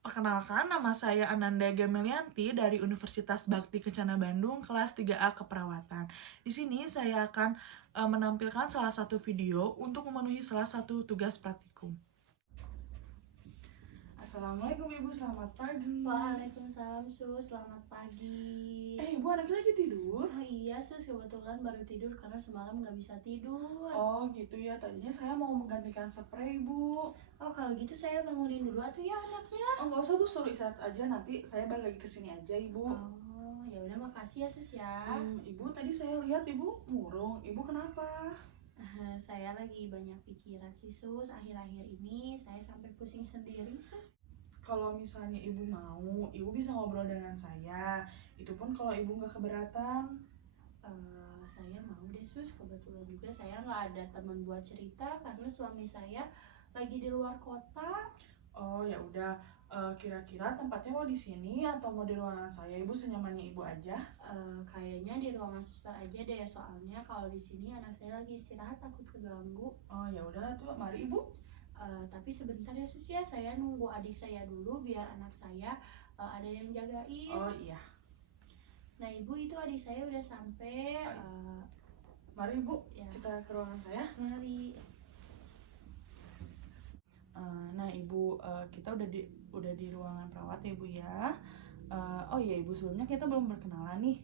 Perkenalkan, nama saya Ananda Gamelianti dari Universitas Bakti Kencana Bandung, kelas 3A Keperawatan. Di sini saya akan menampilkan salah satu video untuk memenuhi salah satu tugas praktikum. Assalamualaikum Ibu, selamat pagi. Waalaikumsalam Sus, selamat pagi. Ibu, anaknya lagi tidur? Oh iya Sus, kebetulan baru tidur karena semalam nggak bisa tidur. Oh gitu ya, tadinya saya mau menggantikan spray Ibu. Oh kalau gitu saya bangunin dulu atuh ya anaknya. Oh nggak usah Bu, suruh istirahat aja, nanti saya balik lagi ke sini aja Ibu. Oh ya udah, makasih ya Sus ya. Ibu tadi saya lihat Ibu murung, Ibu kenapa? Saya lagi banyak pikiran sih Sus, akhir-akhir ini saya sampai pusing sendiri Sus. Kalau misalnya Ibu mau, Ibu bisa ngobrol dengan saya. Itu pun kalau Ibu nggak keberatan. Saya mau deh Sus, kebetulan juga saya nggak ada teman buat cerita karena suami saya lagi di luar kota. Oh ya udah, kira-kira tempatnya mau di sini atau mau di ruangan saya? Ibu senyamannya Ibu aja. Kayaknya di ruangan suster aja deh, soalnya kalau di sini anak saya lagi istirahat takut keganggu. Oh ya udah tuh, mari Ibu. Tapi sebentar ya Sus ya, saya nunggu adik saya dulu biar anak saya ada yang jagain. Oh iya, Nah Ibu, itu adik saya udah sampai. mari Ibu, Ya. kita ke ruangan saya. Mari. Nah Ibu, kita udah di ruangan perawat ya Ibu ya. Oh iya Ibu, sebelumnya kita belum berkenalan nih.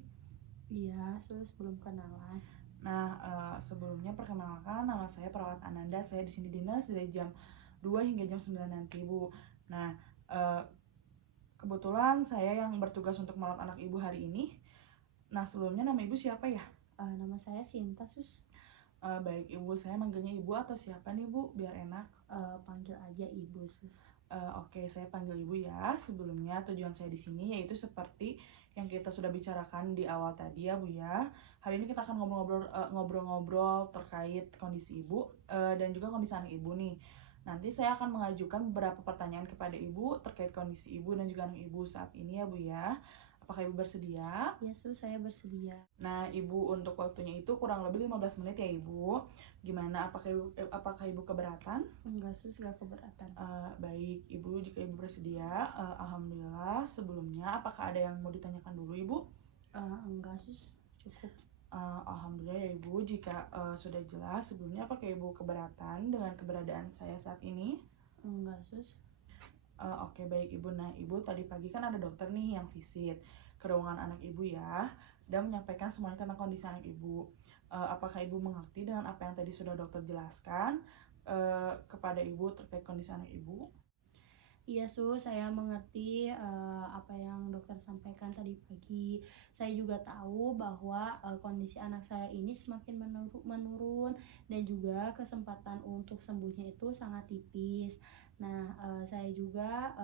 Iya Sus, belum kenalan. Nah, sebelumnya perkenalkan, nama saya Perawat Ananda. Saya di sini dinas dari jam 2 hingga jam 9 nanti, Bu. Nah, kebetulan saya yang bertugas untuk merawat anak Ibu hari ini. Nah, sebelumnya nama Ibu siapa ya? Nama saya Sinta Sus. Baik Ibu, saya manggilnya Ibu atau siapa nih Bu, biar enak? Panggil aja Ibu Sus. Oke, saya panggil Ibu ya. Sebelumnya tujuan saya di sini yaitu seperti yang kita sudah bicarakan di awal tadi ya Bu ya. Hari ini kita akan ngobrol-ngobrol terkait kondisi Ibu dan juga kondisi anak Ibu nih. Nanti saya akan mengajukan beberapa pertanyaan kepada Ibu terkait kondisi Ibu dan juga anak Ibu saat ini ya Bu ya. Apakah Ibu bersedia? Ya Sus, saya bersedia. Nah, Ibu untuk waktunya itu kurang lebih 15 menit ya Ibu. Gimana? Apakah Ibu keberatan? Enggak Sus, enggak keberatan. Baik, Ibu, jika Ibu bersedia, Alhamdulillah. Sebelumnya, apakah ada yang mau ditanyakan dulu, Ibu? Enggak Sus, cukup. Alhamdulillah ya Ibu, jika sudah jelas, sebelumnya apakah Ibu keberatan dengan keberadaan saya saat ini? Enggak Sus. Oke, baik Ibu. Nah, Ibu tadi pagi kan ada dokter nih yang visit ke ruangan anak Ibu ya, dan menyampaikan semuanya tentang kondisi anak Ibu. Apakah Ibu mengerti dengan apa yang tadi sudah dokter jelaskan kepada Ibu terkait kondisi anak Ibu? Iya Sus, saya mengerti apa yang dokter sampaikan tadi pagi. Saya juga tahu bahwa kondisi anak saya ini semakin menurun dan juga kesempatan untuk sembuhnya itu sangat tipis. Nah, saya juga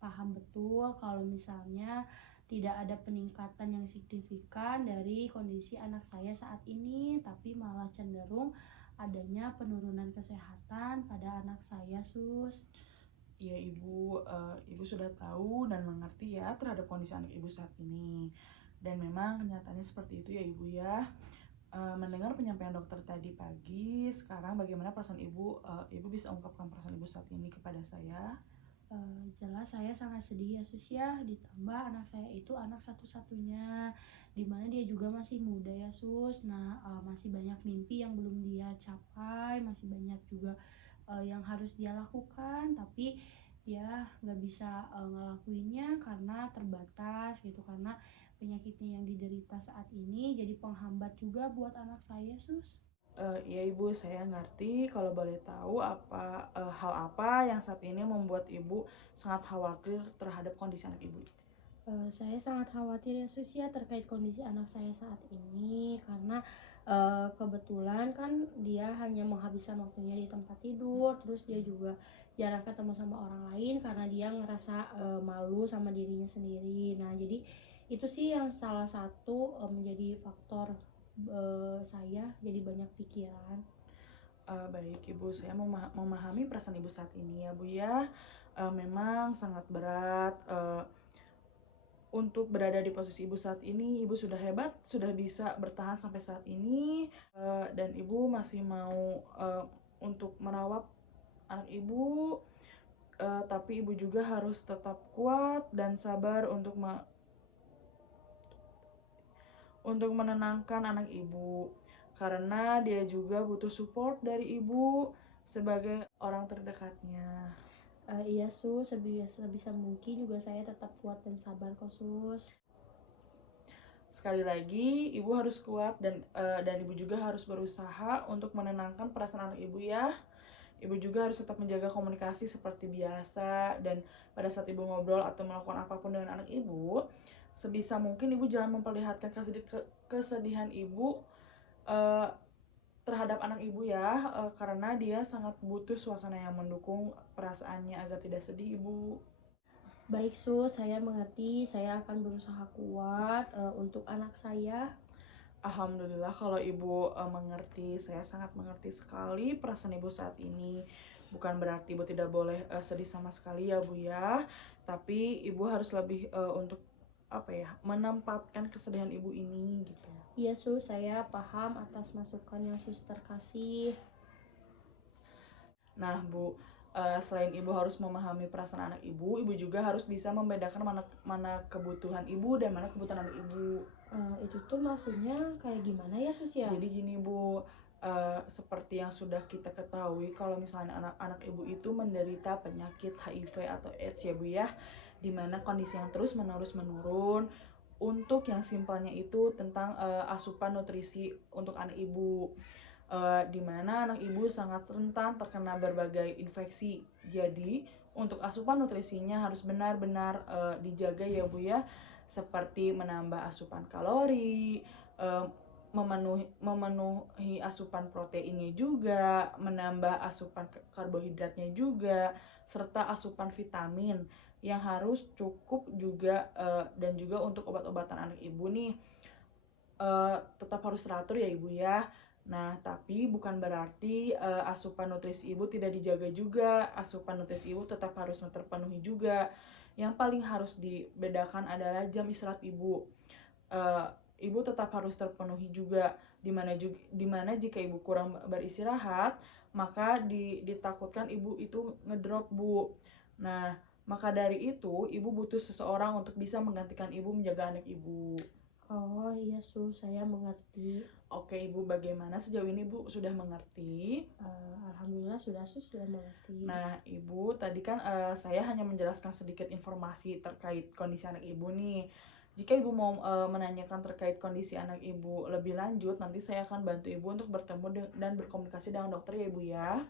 paham betul kalau misalnya tidak ada peningkatan yang signifikan dari kondisi anak saya saat ini, tapi malah cenderung adanya penurunan kesehatan pada anak saya Sus. Iya Ibu, Ibu sudah tahu dan mengerti ya terhadap kondisi anak Ibu saat ini. Dan memang kenyataannya seperti itu ya Ibu ya. Mendengar penyampaian dokter tadi pagi, sekarang bagaimana perasaan Ibu? Ibu bisa ungkapkan perasaan Ibu saat ini kepada saya? Jelas saya sangat sedih ya Sus ya, ditambah anak saya itu anak satu-satunya, dimana dia juga masih muda ya Sus. Nah, masih banyak mimpi yang belum dia capai, masih banyak juga yang harus dia lakukan, tapi ya nggak bisa ngelakuinnya karena terbatas gitu, karena penyakitnya yang diderita saat ini jadi penghambat juga buat anak saya Sus. Iya Ibu, saya ngerti. Kalau boleh tahu hal apa yang saat ini membuat Ibu sangat khawatir terhadap kondisi anak Ibu? Saya sangat khawatir ya Sus ya terkait kondisi anak saya saat ini, karena kebetulan kan dia hanya menghabiskan waktunya di tempat tidur, terus dia juga jarang ketemu sama orang lain karena dia ngerasa malu sama dirinya sendiri. Nah jadi itu sih yang salah satu menjadi faktor saya jadi banyak pikiran. Baik Ibu, saya memahami perasaan Ibu saat ini ya Bu ya. Memang sangat berat untuk berada di posisi Ibu saat ini. Ibu sudah hebat, sudah bisa bertahan sampai saat ini, dan Ibu masih mau untuk merawat anak Ibu. tapi ibu juga harus tetap kuat dan sabar untuk menenangkan anak ibu, karena dia juga butuh support dari ibu sebagai orang terdekatnya. Iya sus, sebisa mungkin juga saya tetap kuat dan sabar kok sus. Sekali lagi, ibu harus kuat dan ibu juga harus berusaha untuk menenangkan perasaan anak ibu ya. Ibu juga harus tetap menjaga komunikasi seperti biasa, dan pada saat ibu ngobrol atau melakukan apapun dengan anak ibu, sebisa mungkin ibu jangan memperlihatkan kesedihan ibu uh, terhadap anak ibu ya, karena dia sangat butuh suasana yang mendukung perasaannya agar tidak sedih ibu. Baik sus, saya mengerti. Saya akan berusaha kuat untuk anak saya. Alhamdulillah kalau ibu mengerti, saya sangat mengerti sekali perasaan ibu saat ini. Bukan berarti ibu tidak boleh sedih sama sekali ya bu ya, tapi ibu harus lebih untuk menempatkan kesedihan ibu ini gitu. Iya sus, saya paham atas masukan yang suster kasih. Nah bu, selain ibu harus memahami perasaan anak ibu juga harus bisa membedakan mana kebutuhan ibu dan mana kebutuhan anak ibu. Itu tuh maksudnya kayak gimana ya sus ya? Jadi gini bu, seperti yang sudah kita ketahui, kalau misalnya anak-anak ibu itu menderita penyakit HIV atau AIDS ya bu ya, dimana kondisi yang terus menerus menurun. Untuk yang simpelnya itu tentang asupan nutrisi untuk anak ibu, dimana anak ibu sangat rentan terkena berbagai infeksi. Jadi untuk asupan nutrisinya harus benar-benar dijaga ya bu ya, seperti menambah asupan kalori, memenuhi asupan proteinnya juga, menambah asupan karbohidratnya juga, serta asupan vitamin yang harus cukup juga, dan juga untuk obat-obatan anak ibu nih tetap harus teratur ya ibu ya. Nah tapi bukan berarti asupan nutrisi ibu tidak dijaga juga, asupan nutrisi ibu tetap harus terpenuhi juga. Yang paling harus dibedakan adalah jam istirahat ibu. Ibu tetap harus terpenuhi juga, dimana jika ibu kurang beristirahat, maka ditakutkan ibu itu ngedrop bu. Nah maka dari itu ibu butuh seseorang untuk bisa menggantikan ibu menjaga anak ibu. Oh iya sus, saya mengerti. Oke ibu, bagaimana sejauh ini ibu sudah mengerti? Alhamdulillah sudah mengerti. Nah ibu, tadi kan saya hanya menjelaskan sedikit informasi terkait kondisi anak ibu nih. Jika ibu mau menanyakan terkait kondisi anak ibu lebih lanjut, nanti saya akan bantu ibu untuk bertemu dan berkomunikasi dengan dokter ya ibu ya.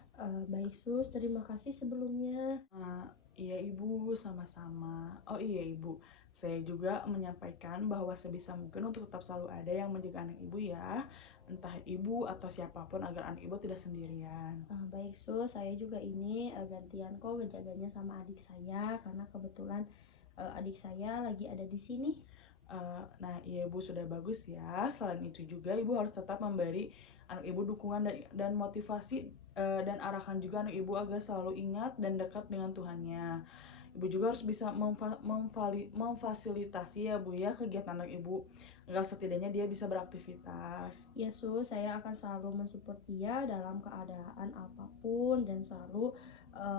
Baik sus, terima kasih sebelumnya. Iya ibu, sama-sama. Oh iya ibu, saya juga menyampaikan bahwa sebisa mungkin untuk tetap selalu ada yang menjaga anak ibu ya, entah ibu atau siapapun, agar anak ibu tidak sendirian. Baik sus, saya juga ini gantian kok ngejaganya sama adik saya, karena kebetulan adik saya lagi ada di sini. Nah iya ibu, sudah bagus ya. Selain itu juga ibu harus tetap memberi anak ibu dukungan dan motivasi, dan arahkan juga anak ibu agar selalu ingat dan dekat dengan Tuhannya. Ibu juga harus bisa memfasilitasi ya bu ya kegiatan anak ibu, agar setidaknya dia bisa beraktivitas. Ya sus, saya akan selalu mensupport dia dalam keadaan apapun dan selalu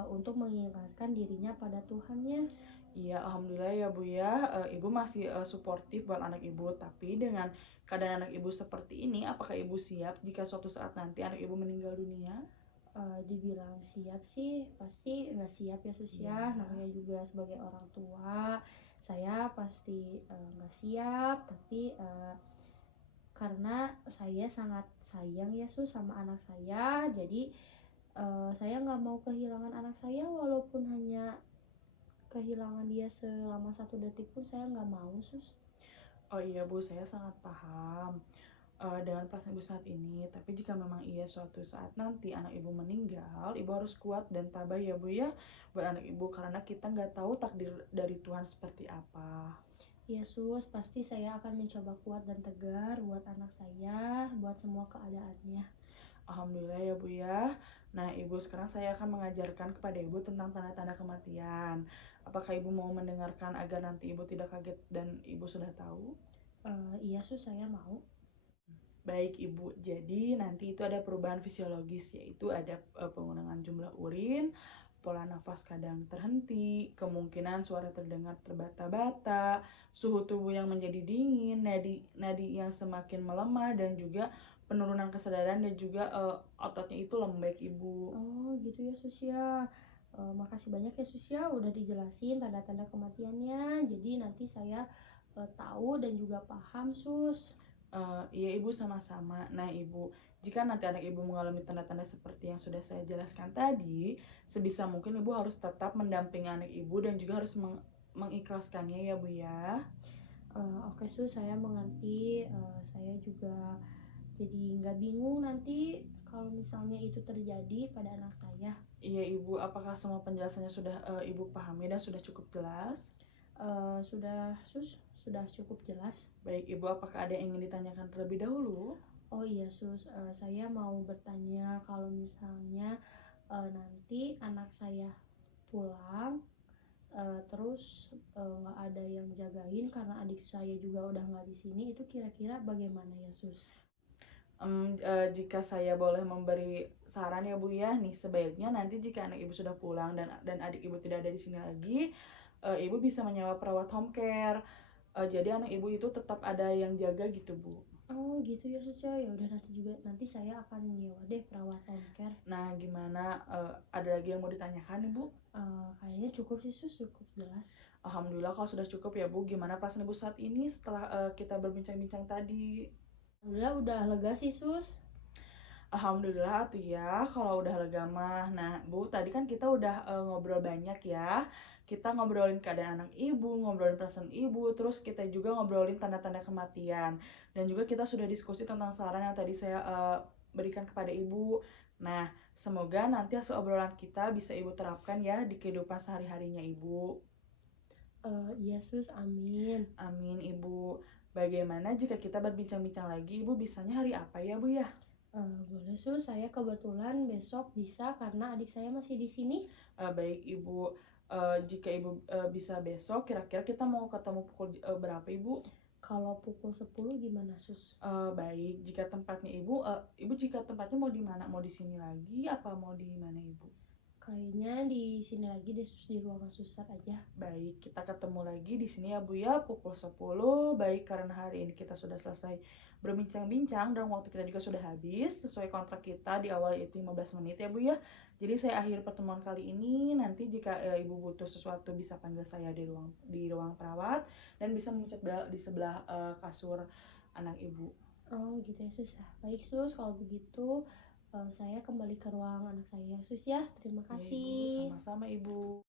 untuk mengingatkan dirinya pada Tuhannya. Iya, alhamdulillah ya bu ya, ibu masih suportif buat anak ibu. Tapi dengan keadaan anak ibu seperti ini, apakah ibu siap jika suatu saat nanti anak ibu meninggal dunia? Dibilang siap sih pasti nggak siap ya sus ya, namanya juga sebagai orang tua saya pasti nggak siap, tapi karena saya sangat sayang ya sus sama anak saya, jadi saya nggak mau kehilangan anak saya, walaupun hanya kehilangan dia selama 1 detik pun saya nggak mau sus. Oh iya bu, saya sangat paham dengan perasaan ibu saat ini. Tapi jika memang iya suatu saat nanti anak ibu meninggal, ibu harus kuat dan tabah ya bu ya buat anak ibu, karena kita nggak tahu takdir dari Tuhan seperti apa. Ya sus, pasti saya akan mencoba kuat dan tegar buat anak saya, buat semua keadaannya. Alhamdulillah ya bu ya. Nah ibu, sekarang saya akan mengajarkan kepada ibu tentang tanda-tanda kematian. Apakah ibu mau mendengarkan agar nanti ibu tidak kaget dan ibu sudah tahu? Iya sus, saya mau. Baik ibu, jadi nanti itu ada perubahan fisiologis, yaitu ada pengurangan jumlah urin, pola nafas kadang terhenti, kemungkinan suara terdengar terbata-bata, suhu tubuh yang menjadi dingin, nadi yang semakin melemah, dan juga penurunan kesadaran dan juga ototnya itu lembek, Ibu. Oh gitu ya sus ya. Makasih banyak ya sus ya udah dijelasin tanda-tanda kematiannya. Jadi nanti saya tahu dan juga paham sus. Iya Ibu, sama-sama. Nah Ibu, jika nanti anak Ibu mengalami tanda-tanda seperti yang sudah saya jelaskan tadi, sebisa mungkin Ibu harus tetap mendampingi anak Ibu dan juga harus mengikhlaskannya ya Bu ya. Oke sus, saya mengerti. Saya juga jadi nggak bingung nanti kalau misalnya itu terjadi pada anak saya. Iya Ibu, apakah semua penjelasannya sudah Ibu pahami dan sudah cukup jelas? Sudah sus, sudah cukup jelas. Baik Ibu, apakah ada yang ingin ditanyakan terlebih dahulu? Oh iya sus, saya mau bertanya kalau misalnya nanti anak saya pulang, terus nggak ada yang jagain karena adik saya juga udah nggak di sini, itu kira-kira bagaimana ya sus? Jika saya boleh memberi saran ya Bu ya, nih sebaiknya nanti jika anak Ibu sudah pulang dan adik Ibu tidak ada di sini lagi, Ibu bisa menyewa perawat home care. Jadi anak Ibu itu tetap ada yang jaga gitu Bu. Oh gitu ya sus ya, ya udah nanti saya akan nyewa deh perawat home care. Nah gimana, ada lagi yang mau ditanyakan Ibu? Kayaknya cukup sih sus, cukup jelas. Alhamdulillah kalau sudah cukup ya Bu. Gimana perasaan Ibu saat ini setelah kita berbincang-bincang tadi? Alhamdulillah udah lega sih sus. Alhamdulillah tuh ya kalau udah lega mah. Nah Bu, tadi kan kita udah ngobrol banyak ya. Kita ngobrolin keadaan anak Ibu, ngobrolin perasaan Ibu, terus kita juga ngobrolin tanda-tanda kematian. Dan juga kita sudah diskusi tentang saran yang tadi saya berikan kepada Ibu. Nah, semoga nanti hasil obrolan kita bisa Ibu terapkan ya di kehidupan sehari-harinya Ibu. Iya sus, amin. Amin Ibu. Bagaimana jika kita berbincang-bincang lagi, Ibu bisanya hari apa ya Bu ya? Boleh sus, saya kebetulan besok bisa karena adik saya masih di sini. Baik Ibu, jika Ibu bisa besok, kira-kira kita mau ketemu pukul berapa Ibu? Kalau pukul 10 gimana sus? Baik, jika tempatnya Ibu jika tempatnya mau di mana? Mau di sini lagi apa mau di mana Ibu? Kayaknya di sini lagi deh sus, di ruangan suster aja. Baik, kita ketemu lagi di sini ya Bu ya pukul 10. Baik, karena hari ini kita sudah selesai berbincang-bincang dan waktu kita juga sudah habis sesuai kontrak kita di awal itu 15 menit ya Bu ya. Jadi saya akhiri pertemuan kali ini. Nanti jika Ibu butuh sesuatu bisa panggil saya di ruang perawat dan bisa mencet bel di sebelah kasur anak Ibu. Oh gitu ya sus. Baik sus, kalau begitu saya kembali ke ruang anak saya ya sus ya. Terima Ya Ibu, kasih. sama-sama Ibu.